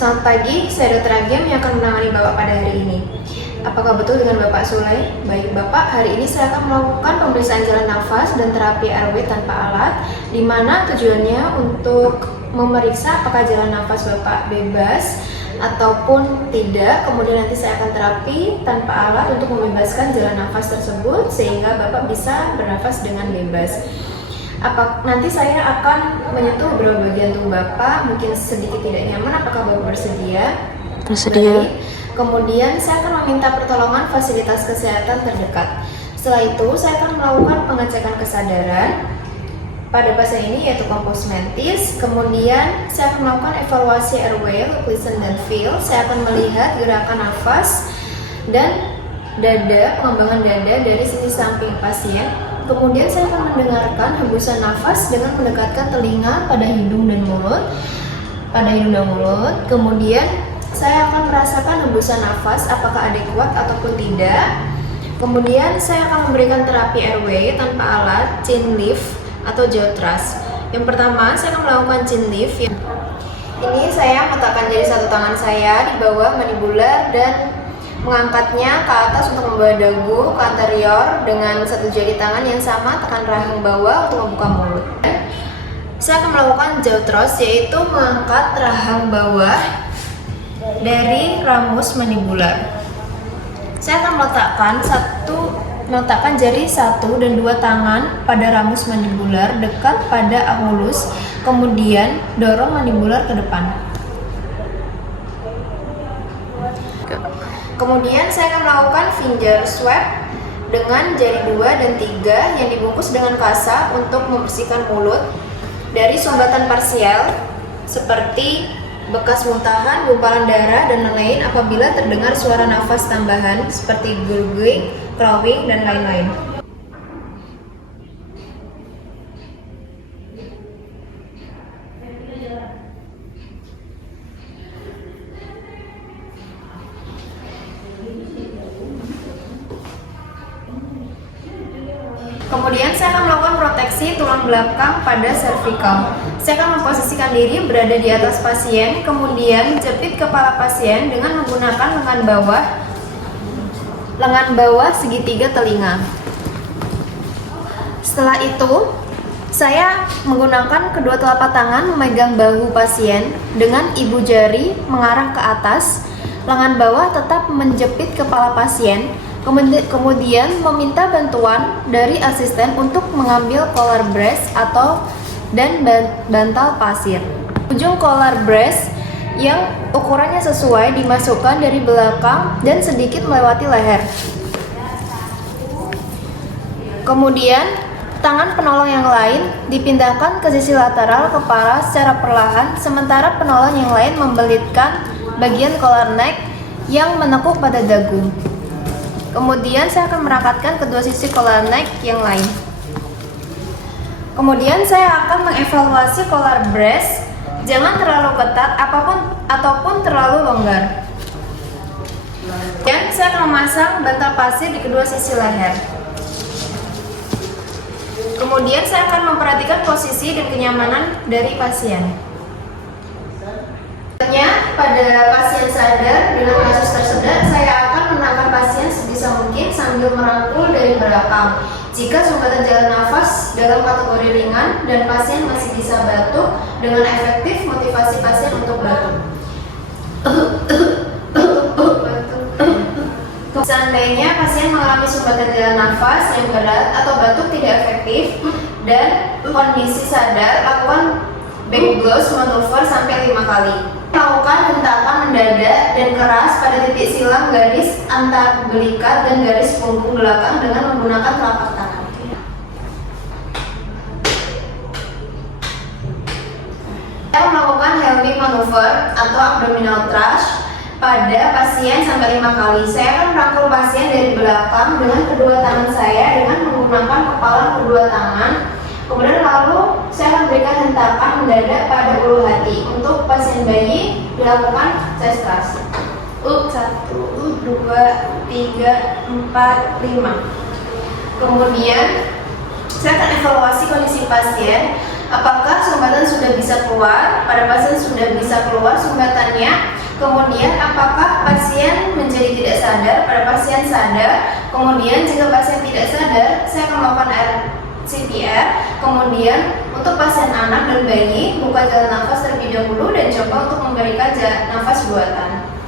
Selamat pagi, saya Dr. Agiem yang akan menangani Bapak pada hari ini. Apakah betul dengan Bapak Sulay? Baik Bapak, hari ini saya akan melakukan pemeriksaan jalan nafas dan terapi airway tanpa alat, di mana tujuannya untuk memeriksa apakah jalan nafas Bapak bebas ataupun tidak. Kemudian nanti saya akan terapi tanpa alat untuk membebaskan jalan nafas tersebut sehingga Bapak bisa bernafas dengan bebas. Nanti saya akan menyentuh beberapa bagian tubuh Bapak, mungkin sedikit tidak nyaman. Apakah Bapak bersedia? Bersedia. Kemudian saya akan meminta pertolongan fasilitas kesehatan terdekat. Setelah itu saya akan melakukan pengecekan kesadaran pada pasien ini, yaitu kompos mentis. Kemudian saya akan melakukan evaluasi airway, look, listen, dan feel. Saya akan melihat gerakan nafas dan dada, pengembangan dada dari sisi samping pasien. Kemudian saya akan mendengarkan hembusan nafas dengan mendekatkan telinga pada hidung dan mulut. Kemudian saya akan merasakan hembusan nafas apakah adekuat ataupun tidak. Kemudian saya akan memberikan terapi airway tanpa alat, chin lift atau jaw thrust. Yang pertama, saya akan melakukan chin lift. Ini saya meletakkan jari satu tangan saya di bawah mandibular dan mengangkatnya ke atas untuk membawa dagu ke anterior dengan satu jari tangan yang sama, tekan rahang bawah untuk membuka mulut. Saya akan melakukan jaw thrust, yaitu mengangkat rahang bawah dari ramus mandibular. Saya akan meletakkan jari 1 dan 2 tangan pada ramus mandibular dekat pada anulus, kemudian dorong mandibular ke depan. Kemudian saya akan melakukan finger swab dengan jari 2 dan 3 yang dibungkus dengan kasa untuk membersihkan mulut dari sumbatan parsial seperti bekas muntahan, gumpalan darah, dan lain-lain apabila terdengar suara nafas tambahan seperti gurgling, clawing, dan lain-lain. Kemudian saya akan melakukan proteksi tulang belakang pada cervical. Saya akan memposisikan diri berada di atas pasien, kemudian jepit kepala pasien dengan menggunakan lengan bawah segitiga telinga. Setelah itu, saya menggunakan kedua telapak tangan memegang bahu pasien dengan ibu jari mengarah ke atas. Lengan bawah tetap menjepit kepala pasien. Kemudian meminta bantuan dari asisten untuk mengambil collar brace dan bantal pasir. Ujung collar brace yang ukurannya sesuai dimasukkan dari belakang dan sedikit melewati leher. Kemudian tangan penolong yang lain dipindahkan ke sisi lateral kepala secara perlahan, sementara penolong yang lain membelitkan bagian collar neck yang menekuk pada dagu. Kemudian saya akan merangkatkan kedua sisi collar neck yang lain. Kemudian saya akan mengevaluasi collar brace, jangan terlalu ketat ataupun terlalu longgar. Dan saya akan memasang bantal pasir di kedua sisi leher. Kemudian saya akan memperhatikan posisi dan kenyamanan dari pasien. Pada pasien sadar dengan kasus tersedak, saya akan menangkap pasien sebisa mungkin sambil merangkul dari belakang. Jika sumbatan jalan nafas dalam kategori ringan dan pasien masih bisa batuk, dengan efektif motivasi pasien untuk batuk. Seandainya pasien mengalami sumbatan jalan nafas yang berat atau batuk tidak efektif dan kondisi sadar, lakukan back blows maneuver sampai 5 kali. Lakukan hentakan mendadak dan keras pada titik silang garis antar belikat dan garis punggung belakang dengan menggunakan telapak tangan. Saya melakukan Helmy maneuver atau abdominal thrust pada pasien sampai 5 kali. Saya akan merangkul pasien dari belakang dengan kedua tangan saya dengan menggunakan kepala kedua tangan. Kemudian lalu saya akan berikan hentakan mendadak pada ulu hati. Untuk pasien bayi dilakukan chest thrust. 1, 2, 3, 4, 5. Kemudian saya akan evaluasi kondisi pasien. Apakah sumbatan sudah bisa keluar? Pada pasien sudah bisa keluar sumbatannya, nafasannya. Kemudian apakah pasien menjadi tidak sadar, pada pasien sadar. Kemudian jika pasien tidak sadar, saya akan melakukan CPR. Kemudian untuk pasien anak dan bayi, buka jalan nafas terlebih dahulu dan coba untuk memberikan nafas buatan.